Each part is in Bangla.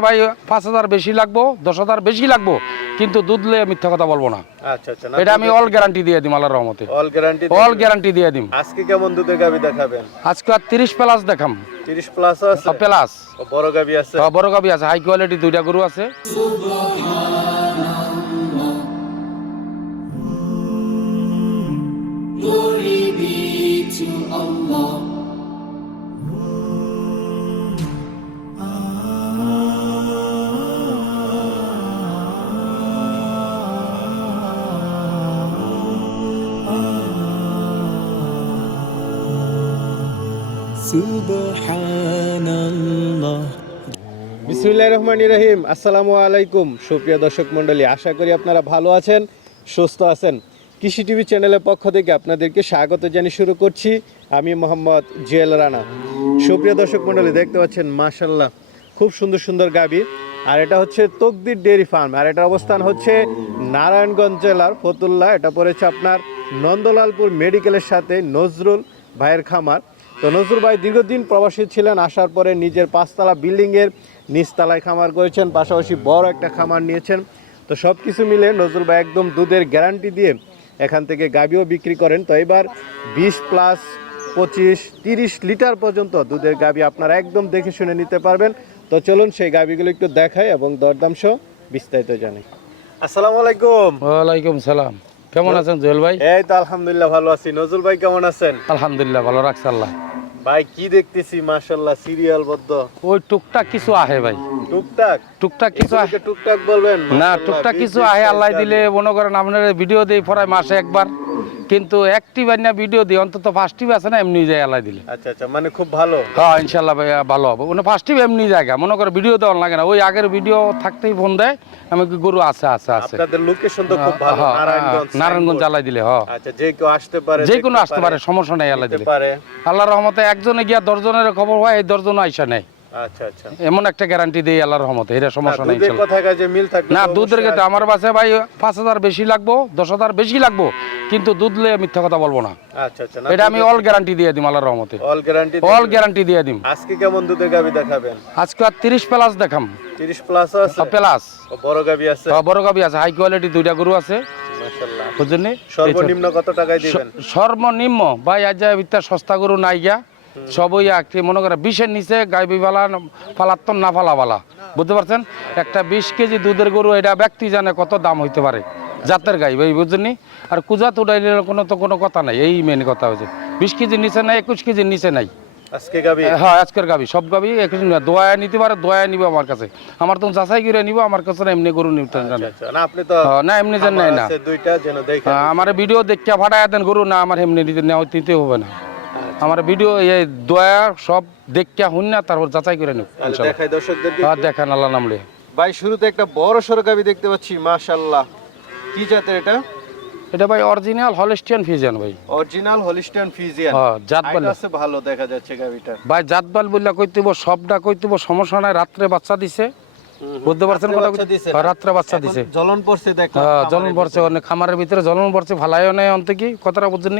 ভাই পাঁচ হাজার বেশি লাগবো দশ হাজার বেশি লাগবো কিন্তু দুধ লে মিথ্যা কথা বলব না। আচ্ছা আচ্ছা এটা আমি অল গ্যারান্টি দিয়ে দিম আল্লাহর রহমতে। অল গ্যারান্টি অল গ্যারান্টি দিয়ে দিম। আজকে কেমন দুধের গাবি দেখাবেন? আজকে আর তিরিশ প্লাস দেখাম। 30 প্লাস আছে? প্লাস বড় গাবি আছে? বড় গাবি আছে হাই কোয়ালিটি দুইটা গরু আছে। To Allah. বিসমিল্লাহ রহমানির রহিম। আসসালামু আলাইকুম, সুপ্রিয় দর্শক মণ্ডলী। আশা করি আপনারা ভালো আছেন, সুস্থ আছেন। কৃষি টিভি চ্যানেলের পক্ষ থেকে আপনাদেরকে স্বাগত জানিয়ে শুরু করছি। আমি মোহাম্মদ জুয়েল রানা। সুপ্রিয় দর্শক মণ্ডলী, দেখতে পাচ্ছেন মাশাল্লাহ খুব সুন্দর সুন্দর গাবি। আর এটা হচ্ছে তকদির ডেয়ারি ফার্ম। আর এটার অবস্থান হচ্ছে নারায়ণগঞ্জ জেলার ফতুল্লা। এটা পড়েছে আপনার নন্দলালপুর মেডিকেলের সাথে নজরুল ভাইয়ের খামার। তো নজরুল ভাই দীর্ঘদিন প্রবাসী ছিলেন আসার পরে নিজের পাঁচতলা বিল্ডিংয়ের নিচতলায় খামার করেছেন পাশাপাশি বড় একটা খামার নিয়েছেন। তো সব কিছু মিলে নজরুল ভাই একদম দুধের গ্যারান্টি দিয়ে এখান থেকে গাবিও বিক্রি করেন। তো এবার বিশ প্লাস পঁচিশ তিরিশ লিটার পর্যন্ত দুধের গাবি আপনারা একদম দেখে শুনে নিতে পারবেন। তো চলুন সেই গাবিগুলো একটু দেখাই এবং দরদাম সহ বিস্তারিত জানি আসসালামু আলাইকুম। ওয়ালাইকুম সালাম। কেমন আছেন জুয়েল ভাই? এই তো আলহামদুলিল্লাহ ভালো আছি। নজরুল ভাই কেমন আছেন? আলহামদুলিল্লাহ ভালো রাখছে আল্লাহ। ভাই কি দেখতেছি? মাশাল্লাহ সিরিয়ালবদ্ধ। ওই টুকটাক কিছু আহে ভাই। টুকটাক? টুকটাক কিছু আহে। টুকটাক বলবেন? না টুকটাক কিছু আহে আল্লাহ দিলে। মনে করেন আপনার ভিডিও দিয়ে পড়ায় মাসে একবার। কিন্তু একটি বান্যা ভিডিও দিই অন্তত ফার্স্ট আছে না এমনি যায় আল্লাহ দিলে। আচ্ছা আচ্ছা মানে খুব ভালো। হ্যাঁ ইনশাল্লাহ ভাইয়া ভালো হবে। ওখানে ফার্স্ট এমনি জায়গা মনে করে ভিডিও দেওয়ার লাগে না। ওই আগের ভিডিও থাকতেই ফোন দেয় আমি কি গরু আছে আছে আছে। আপনাদের লোকেশন তো খুব ভালো হ্যাঁ, নারায়ণগঞ্জ নারায়ণগঞ্জ জ্বালাই দিলে হ আচ্ছা যে কেউ আসতে পারে যে কোনো আসতে পারে সমস্যা নাই দেখতে দিলে। পারে। আল্লাহর রহমতে একজনে গিয়া দশজনের খবর হয় এই দশজন আইসা নেই। আচ্ছা আচ্ছা। এমন একটা গ্যারান্টি দেই আল্লাহর রহমতে এটা সমস্যা নেই দুধের ইনশাল্লাহ। কথা কাজে মিল থাকবে না দুধের ক্ষেত্রে আমার বাসে ভাই পাঁচ হাজার বেশি লাগবো দশ হাজার বেশি লাগবো। কিন্তু দুধ লে মিথ্যা কথা বলব না। আচ্ছা আচ্ছা এটা আমি অল গ্যারান্টি দিয়ে দিম আল্লাহর রহমতে। অল গ্যারান্টি অল গ্যারান্টি দিয়ে দিম। আজকে কেমন দুধের গাবি দেখাবেন? আজকে আর তিরিশ প্লাস দেখাম। 30 প্লাস আছে? প্লাস বড় গাবি আছে? বড় গাবি আছে হাই কোয়ালিটি দুইটা গরু আছে। সর্বনিম্ন কত টাকায় দিবেন? সর্বনিম্ন ভাই আজ ভিতর সস্তা গরু নাই গিয়া সবই একটি মনে করে বিশের নিচে গাইবি বালা ফালাত্তন না ফালা বালা। বুঝতে পারছেন? একটা বিশ কেজি দুধের গরু এটা ব্যক্তি জানে কত দাম হইতে পারে। জাতের গাই ভাই বুঝলি আর কুজাত উঠাইলে কোনো তো কোনো কথা নাই এই মেন কথা হচ্ছে। বিশ কেজির নিচে নাই একুশ কেজির নিচে নাই। আজকে গাবি? হ্যাঁ আজকের গাবি সব গাবি একুশ দোয়া নিতে পারে দোয়া নিব আমার কাছে। আমার তো যাচাই করে নিব আমার কাছে এমনি গরু নিতে আচ্ছা না আপনি তো হ্যাঁ, না এমনি জান নাই না। দুইটা যেন দেখেন হ্যাঁ, আমার ভিডিও ফাটায় দেন গরু না আমার এমনি নিতে নেওয়া হবে না। আমার ভিডিও এই দয়া সব না তারপর যাচাই করে নেব দেখাই দেখেন আল্লাহ নামলে ভাই শুরুতে একটা বড় গাবি দেখতে পাচ্ছি মাশাআল্লাহ। কি জাতের এটা? এটা ভাই অরিজিনাল হলিস্টিয়ান ফিজিয়ান ভাই। অরিজিনাল হলিস্টিয়ান ফিজিয়ান হ্যাঁ, জাত বলে। আছে ভালো দেখা যাচ্ছে গাবিটা ভাই জাতবাল বললা কইতেব সবটা কইতেব সমস্যা নাই রাত্রে বাচ্চা দিছে। বুঝতে পারছেন কথা? হ্যাঁ, রাত্রে বাচ্চা দিছে। জ্বলন পড়ছে দেখলাম হ্যাঁ, জলন পড়ছে অনেক খামারের ভিতরে জলন পড়ছে ভালাইও নেই অন্ত কি কথাটা বুঝছেন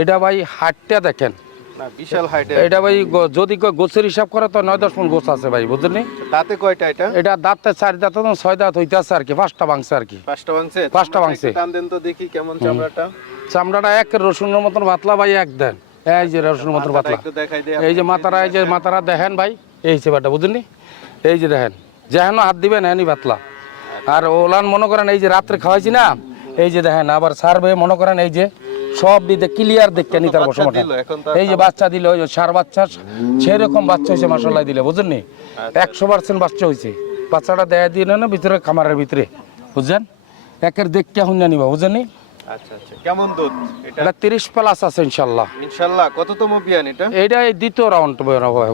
এটা ভাই হাটটা দেখেন। না বিশাল হাইটে এটা ভাই যদি গোছের হিসাব করে তো নয় দশ মন গোছ আছে ভাই বুঝলেন দাঁতে কয়টা এটা? এটা দাঁতে চার দাঁত ছয় দাঁত হইতেছে আর কি পাঁচটা ভাঙছে আর কি। পাঁচটা ভাঙছে? পাঁচটা চামড়াটা ভাঙছে। টান দেন তো দেখি কেমন চামড়াটা। চামড়াটা এক রসুনের মতন পাতলা ভাই এক দেন। এই যে রসুনের মতন পাতলা। এই যে মাথারা এই যে মাথারা দেখেন ভাই এই সেবাটা বুঝলি এই যে দেখেন যেহেন হাত দিবেন এনি পাতলা। আর ওলান মনে করেন এই যে রাত্রে খাওয়াইছি না এই যে দেখেন আবার সারবে মনে করেন এই যে সব দিতে ক্লিয়ার দেখতে নিতে পারব আর এই যে বাচ্চা দিলে ওই যে সার বাচ্চা সেরকম বাচ্চা হয়েছে মাসাল্লাহ দিলে বুঝলেন নি? আচ্ছা। একশো পার্সেন্ট বাচ্চা হয়েছে। বাচ্চাটা দেয়া দিয়ে না ভিতরে খামারের ভিতরে বুঝছেন একের দেখতে হুন্যা নিবা বুঝছেন নি? আচ্ছা আচ্ছা। কেমন দুধ এটা? এটা তিরিশ প্লাস আছে ইনশাল্লাহ ইনশাআল্লাহ কততম বিয়ান এটা? এইটা দ্বিতীয় রাউন্ড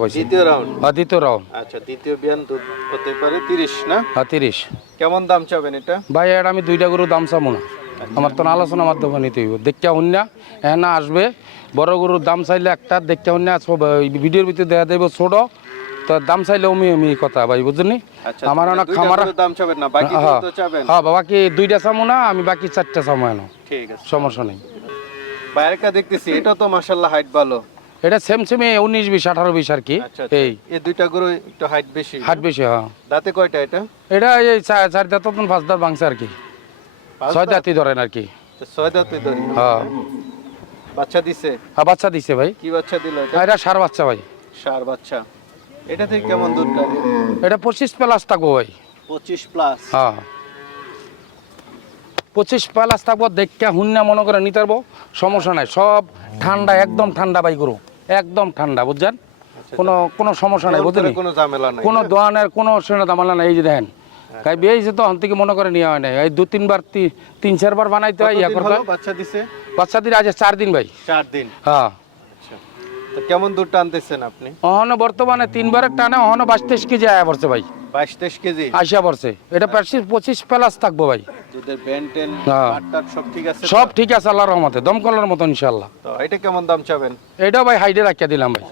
হয়েছে দ্বিতীয় রাউন্ড হ্যাঁ দ্বিতীয় রাউন্ড আচ্ছা দ্বিতীয় বিয়ান দুধ হতে পারে 30 না? হ্যাঁ তিরিশ। কেমন দাম চাবেন এটা? ভাই এটা আমি দুইটা গরু দাম চাবো না। আমার তো আলোচনা মাধ্যমে নিতে হইব। দেখতে না হ্যাঁ আসবে বড় গরুর দাম চাইলে একটা দেখতে না ভিডিওর ভিতরে দেখা দেবো ছোট তো দাম চাইলে অমি অমি কথা ভাই বুঝলি আচ্ছা আমার তাহলে অনেক খামার দাম চাবেন না বাকি হ্যাঁ হ্যাঁ বাকি দুইটা চামো না আমি বাকি চারটা চামো এনো। ঠিক আছে। সমস্যা নেই। বাইরেকা দেখতেছি এটা তো মাশাআল্লাহ হাইট ভালো। এটা সেম সেমে উনিশ বিশ আঠারো বিশ আর কি আচ্ছা আচ্ছা। এই। এই দুইটা গরু একটু হাইট বেশি হাইট বেশি হ্যাঁ। দাঁতে কয়টা এটা? এটা এই চার দাঁত পাঁচ দাঁত ভাঙছে আর কি। ছয় দাঁত? ধরেন আর কি। তো ছয় দাঁতে ধরি। হ্যাঁ। বাচ্চা দিছে? আর বাচ্চা দিছে ভাই। কি বাচ্চা দিল এটা? এটা সার বাচ্চা ভাই। সার বাচ্চা। এটা থেকে কেমন দুধ কাটে এটা পঁচিশ প্লাস থাকব ভাই। পঁচিশ প্লাস? হ্যাঁ। পঁচিশ প্লাস থাকব দেখতে হুন্না মনে করে নিতে পারব। সমস্যা নাই সব ঠান্ডা একদম ঠান্ডা বাই করু একদম ঠান্ডা বুঝছেন? কোনো কোনো সমস্যা নাই বুঝলেন কোনো ঝামেলা নাই। কোনো দোয়ানের কোনো সেনা দামালা নাই। এই যে দেখেন তাই বিয়েছে তো থেকে মনে করে নেওয়া হয় না এই দু তিনবার তিন চারবার বানাইতে হয় ইয়া করতে বাচ্চা দিছে? আজ চার দিন ভাই। চার দিন। হ্যাঁ। আচ্ছা। তো কেমন দুধ টানতেছেন আপনি? অহনো বর্তমানে তিনবারের টানে অহনো বাইশ তেইশ কেজি আয়া পড়ছে ভাই। বাইশ তেইশ কেজি? আসিয়া পড়ছে। এটা পঁচিশ পঁচিশ প্লাস থাকব ভাই। হ্যাঁ। সব ঠিক আছে তো? সব ঠিক আছে আল্লাহর রহমতে দমকলের মতো ইনশাল্লাহ তো এটা কেমন দাম চাবেন? এটাও ভাই হাইডে রাখিয়া দিলাম ভাই।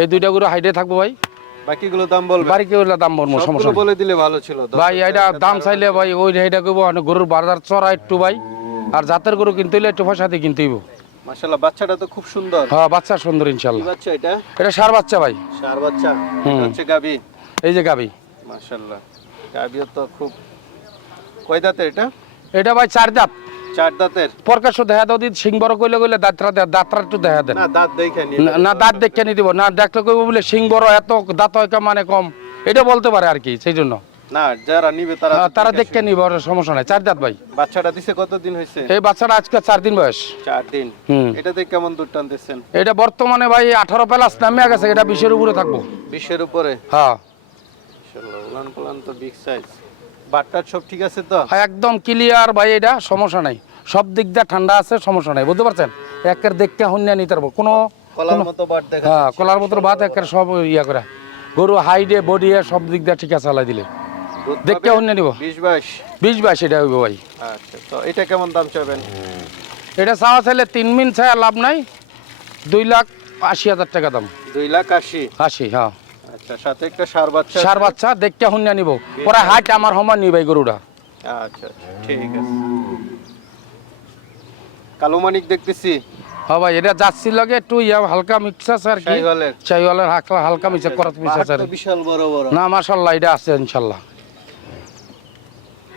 এই দুইটা গুলো হাইডে থাকব ভাই। বাকিগুলো দাম বলবেন বাড়ি কেউ দাম বলব সমস্যা বলে দিলে ভালো ছিল ভাই এটা দাম চাইলে ভাই ওই করব অনেক গরুর বাজার চড়া একটু ভাই। আর জাতের গরু কিনতে হইলে একটু পয়সা দিয়ে কিনতে হইব। মাশাআল্লাহ বাচ্চাটা তো খুব সুন্দর। হ্যাঁ বাচ্চা সুন্দর কি ইনশাল্লাহ বাচ্চা এটা? এটা সার বাচ্চা ভাই। সার বাচ্চা? হচ্ছে গাবি এই যে গাবি মাশাআল্লাহ গাবিও তো খুব কয় দাঁতের এটা? এটা ভাই চার দাঁত। চার দাঁতের। প্রকাশ্য দেখা দাও দিন সিং বড় কইলে কইলে দাঁতরা দাঁতরা একটু দেখা দেন। না দাঁত দেখে না- না দাঁত দেখে নিয়ে দিব। না দেখলে কইব বলে সিং বড় এত দাঁত হয় মানে কম। এটা বলতে পারে আর কি সেই জন্য। না যারা নিবে তারা হ্যাঁ, তারা দেখে দেখে নিব আর সমস্যা নাই। চার দাঁত ভাই। বাচ্চাটা দিছে কতদিন হয়েছে? এই বাচ্চাটা আজকে চার দিন বয়স। চার দিন। এটাতে কেমন দুধ টানতেছেন? এটা বর্তমানে ভাই আঠারো প্লাস নামে গেছে এটা বিশের উপরে থাকব। বিশের উপরে? হ্যাঁ। উলান পালান তো বিগ সাইজ বাটটার সব ঠিক আছে তো? হ্যাঁ, একদম ক্লিয়ার ভাই এটা সমস্যা নাই। সব দিক দিয়ে ঠান্ডা আছে সমস্যা নাই বুঝতে পারছেন? একের দেখতে হন্যা নিতে পারব। কোনো হ্যাঁ কলার মতো ভাত একের সব ইয়া করে। গরু হাইডে বডি সব দিক দিয়ে ঠিক আছে আলাই দিলে। দেখতে? হন্যা নিব। বিশ বাইশ। বিশ বাইশ এটা হইব ভাই। আচ্ছা তো এটা কেমন দাম চাবেন এটা চাওয়া চাইলে তিন মিন ছায়া লাভ নাই। দুই লাখ আশি হাজার টাকা দাম। দুই লাখ আশি। আশি হ্যাঁ। আচ্ছা সাথে একটা সার বাচ্চা সার বাচ্চা দেখতে হন্যা নিব। পরে হাইট আমার এই গরুটা। আচ্ছা আচ্ছা ঠিক আছে। কালো মানিক দেখতেছি। হ্যাঁ ভাই এটা যাচ্ছি লগে একটু ইয়া হালকা মিক্স আছে আর কি। চাইওয়ালের। হালকা হালকা করাত আছে আর। বিশাল বড় বড়। না মাশাল্লাহ এটা আছে ইনশাল্লাহ।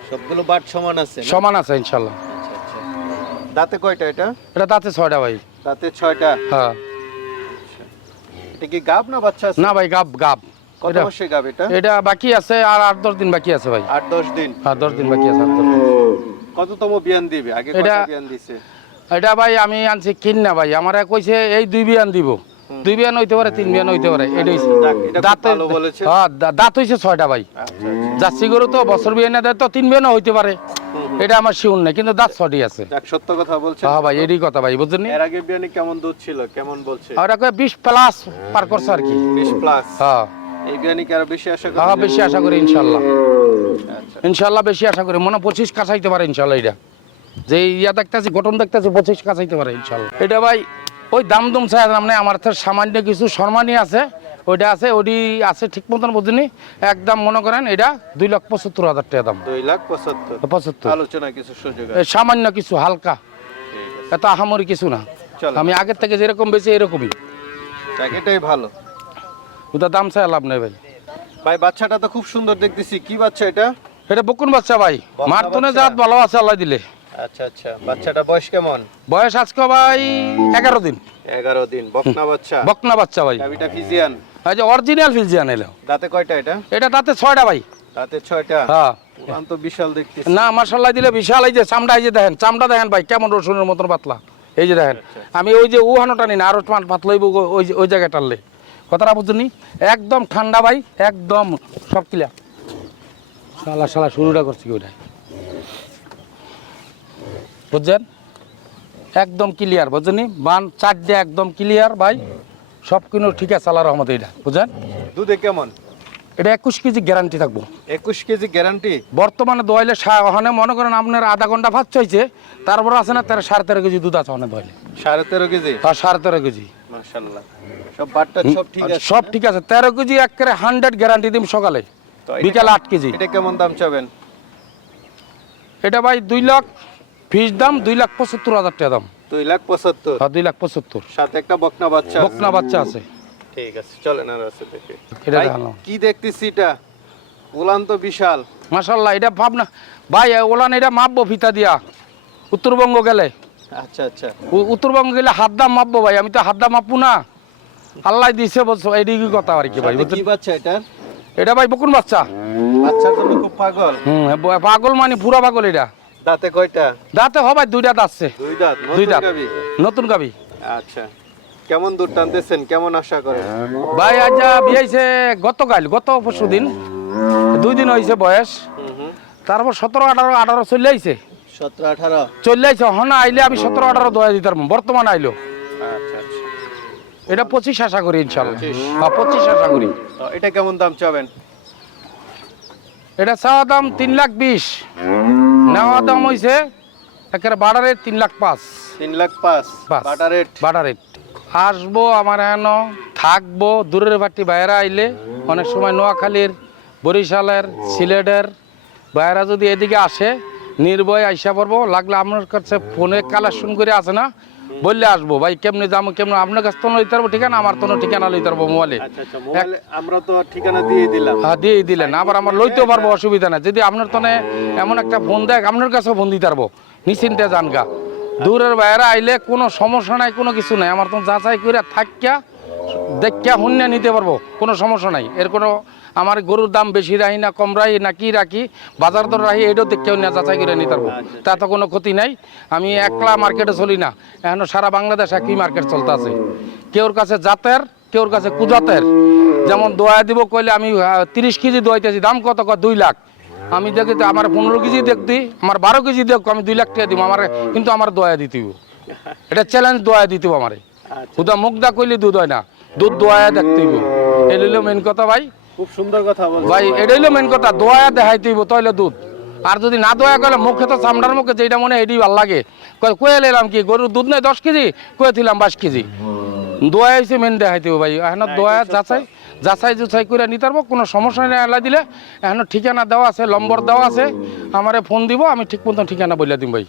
সবগুলো বাট সমান আছে সমান আছে ইনশাল্লাহ। আচ্ছা আচ্ছা। দাঁতে কয়টা এটা? এটা তাতে ছয়টা ভাই। দাঁতে ছয়টা। হ্যাঁ। এটা কি গাব না বাচ্চা আছে? না ভাই গাব গাব। কত এটা- গাব এটা? এটা বাকি আছে আর আট দশ দিন বাকি আছে ভাই। আট দশ দিন? দশ দিন বাকি আছে আট দশ দিন। কততম বিয়ান দিবে? আগে কত বিয়ান দিছে? এটা ভাই আমি আনছি কিন না ভাই। আমার কইছে এই দুই বিয়ান দিব। দুই বিয়ান হইতে পারে তিন বিয়ান হইতে পারে। এটা হইছে। দাঁত হ্যাঁ দাঁত হইছে ছয়টা ভাই। আচ্ছা আচ্ছা। যাচ্ছি গরু তো বছর বিয়ানে দেয় তো তিন বিয়ানও হইতে পারে। এটা আমার শিউন নাই কিন্তু দাঁত ছটি আছে। সত্য কথা বলছেন হ্যাঁ ভাই এরই কথা ভাই বুঝছেন এর আগে বিয়ানে কেমন দুধ ছিল কেমন বলছে? আর কয় বিশ প্লাস পার করছে আর কি। বিশ প্লাস। হ্যাঁ। এই বিয়ানে কি আরও বেশি আশা করি হ্যাঁ বেশি আশা করি ইনশাল্লাহ আচ্ছা। ইনশাল্লাহ বেশি আশা করি মনে হয় পঁচিশ কাছাইতে পারে ইনশাল্লাহ এটা। যে ইয়া দেখতেছি গঠন দেখতেছি পঁচিশ কাছাইতে পারে ইনশাল্লাহ এটা ভাই ওই দাম দুম চাই নাম নেই আমার তো সামান্য কিছু সম্মানী আছে। ওইটা আছে ওটি আছে ঠিক মতন বুঝিনি। একদম মনে করেন এটা দুই লাখ পঁচাত্তর হাজার টাকা দাম। দুই লাখ পঁচাত্তর। পঁচাত্তর। আলোচনা কিছু সুযোগ সামান্য কিছু হালকা। এত আহামরি কিছু না। আমি আগের থেকে যেরকম বেশি এরকমই। এটাই ভালো। ওটা দাম চাই লাভ নেই ভাই। ভাই বাচ্চাটা তো খুব সুন্দর দেখতেছি। কি বাচ্চা এটা? এটা বকুন বাচ্চা ভাই। মারতনে? জাত ভালো আছে আল্লাহ দিলে। আচ্ছা আচ্ছা। বাচ্চাটা বয়স কেমন? বয়স আজকে ভাই এগারো দিন। এগারো দিন। বকনা বাচ্চা? বকনা বাচ্চা ভাই। ফিজিয়ান। এই যে অরিজিনাল ফিলজিয়ান এলো দাঁতে কয়টা এটা? এটা তাতে ছয়টা ভাই। দাঁতে ছয়টা? হ্যাঁ। উড়ান তো বিশাল দেখতেছি। না মার্শাল্লাহ দিলে বিশাল। এই যে চামড়া এই যে দেখেন চামড়া দেখেন ভাই কেমন রসুনের মতন পাতলা। এই যে দেখেন আমি ওই যে উহানো টানি না আরও পাত- পাতলা ওই ওই জায়গায় টানলে। কথাটা বুঝুনি একদম ঠান্ডা ভাই একদম সব ক্লিয়ার শালা শালা শুরুটা করছি কি ওইটা বুঝছেন? একদম ক্লিয়ার বুঝছেন বান চারটে একদম ক্লিয়ার ভাই। সব কিনো ঠিক আছে আল্লাহ রহমত এটা। বুঝছেন দুধে কেমন? এটা একুশ কেজি গ্যারান্টি থাকব। একুশ কেজি গ্যারান্টি বর্তমানে দোয়াইলে ওখানে মনে করেন আপনার আধা ঘণ্টা ভাত চাইছে তারপর আছে না তেরো সাড়ে তেরো কেজি দুধ আছে ওখানে দোয়াইলে। সাড়ে তেরো কেজি? আর সাড়ে তেরো কেজি। সব ঠিক আছে? তেরো কেজি একেবারে হান্ড্রেড গ্যারান্টি দিম সকালে। বিকালে আট কেজি। এটা কেমন দাম চাবেন? এটা ভাই দুই লাখ ফিস দাম দুই লাখ পঁচাত্তর হাজার টাকা দাম। দুই লাখ পঁচাত্তর। দুই লাখ পঁচাত্তর। সাথে একটা বকনা বাচ্চা বকনা বাচ্চা আছে। ঠিক আছে চলেন আর আছে দেখে। এটা কি দেখতেছি এটা? উলান তো বিশাল। মাসাল্লাহ এটা ভাবনা ভাই ওলান এটা মাপবো ফিতা দিয়া। উত্তরবঙ্গ গেলে। আচ্ছা আচ্ছা। উত্তরবঙ্গ গেলে হাত দাম মাপবো ভাই আমি তো হাত দাম মাপবো না। আল্লাহ দিছে বলছো এইদিকে কথা আর কি ভাই কি বাচ্চা এটার এটা ভাই বকুন বাচ্চা। খুব পাগল। হুম পাগল মানে পুরা পাগল এটা। দাঁতে কয়টা? দাঁতে হবাই দুইটা দাঁতছে দুই দাঁত দুই দাঁত। নতুন গাবি। আচ্ছা। কেমন দূর টানতেছেন? কেমন আশা করেন? ভাই আজ যা বিয়াইছে গতকাল গত পরশু দিন দুই দিন হয়েছে বয়স। তারপর সতেরো আঠারো আঠারো চলে আইছে। সতেরো আঠারো? চলে আইছে হন আইলে আমি সতেরো আঠারো দোয়া দিতে পারব। বর্তমান আইলো। আচ্ছা আচ্ছা। এটা পঁচিশ আশা করি ইনশাল্লাহ পঁচিশ। হ্যাঁ, আশা করি। এটা কেমন দাম চাবেন? এটা চাওয়া দাম তিন লাখ বিশ। নেওয়া দাম হয়েছে একেবারে বাড়ারে তিন লাখ পাঁচ। তিন লাখ পাঁচ। বাটা রেট। বাটা রেট। আসব আমার এন থাকব দূরের বাটি বাইরে আইলে অনেক সময় নোয়াখালীর বরিশালের সিলেটের বাইরা যদি এদিকে আসে নির্ভয় আইসা পড়ব লাগলে আপনার কাছে ফোনে কালেকশন করে আসে না বললে আসব। ভাই কেমনি যাব কেমন আপনার কাছে তো লইতে পারব ঠিকানা আমার তো ঠিকানা লইতে পারব মোবাইলে। আচ্ছা আচ্ছা আমরা তো ঠিকানা দিয়ে দিলাম। হ্যাঁ দিয়ে দিলেন। আবার আমার লইতেও পারব অসুবিধা নাই। যদি আপনার তনে এমন একটা ফোন দেয় আপনার কাছেও ফোন দিতে পারব। নিশ্চিন্তে জানগা। দূরের বাইরে আইলে কোনো সমস্যা নাই কোনো কিছু নাই। আমার তো যাচাই করে থাকিয়া দেখিয়া হুন্যা নিতে পারব। কোনো সমস্যা নাই। এর কোনো আমার গরুর দাম বেশি রাখি না কম রাখি না কি রাখি? বাজার দর রাখি এটাও দেখেও না যাচাই করে নিতে পারব। তা তো কোনো ক্ষতি নাই। আমি একলা মার্কেটে চলি না। এখনও সারা বাংলাদেশ একই মার্কেট চলতে আছে। কেউর কাছে জাতের কেউর কাছে কুজাতের। যেমন দোয়া দিব কইলে আমি তিরিশ কেজি দোয়াইতেছি দাম কত? কয় দুই লাখ। আমি দেখি আমার পনেরো কেজি দেখতি আমার বারো কেজি দেখ আমি দুই লাখ টাকা দিব। আমার কিন্তু আমার দোয়া দিতে হইব। এটা চ্যালেঞ্জ দোয়া দিতে হইব আমারে। খুদা মুখ দা কইলে দুধ হয় না। দুধ দোয়া দেখতে হইব। এই হইল মেন কথা ভাই। খুব সুন্দর কথা ভাই এটাই হলো মেন কথা দোয়া দেখাইতে হইব তাইলে দুধ। আর যদি না দোয়া মুখে তো চামড়ার মুখে যেটা মনে ভালো লাগে। কয়ে কি গরুর দুধ নেই দশ কেজি? কয়ে দিলাম বাইশ কেজি। দোয়া হয়েছে মেন দেখাইতে হইব ভাই। এখন দোয়া যাচাই যাচাই জুচাই করে নিতে পারব কোনো সমস্যা নেই এলাই দিলে। এখন ঠিকানা দেওয়া আছে নম্বর দেওয়া আছে আমারে ফোন দিব আমি ঠিক মতো ঠিকানা বলে দিম ভাই।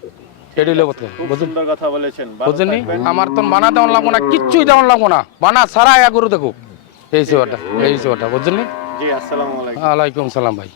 এটাই কথা খুব বুঝুন বলেছেন ভালো বুঝলি থাকবেন। আমার তো বানা দেওয়ান লাগবো না কিচ্ছুই দেওয়ান লাগবো না বানা এক গরু দেখো। এই সেবাটা এই সেবাটা বুঝলি জি আসসালামু আলাইকুম। আলাইকুম সালাম ভাই।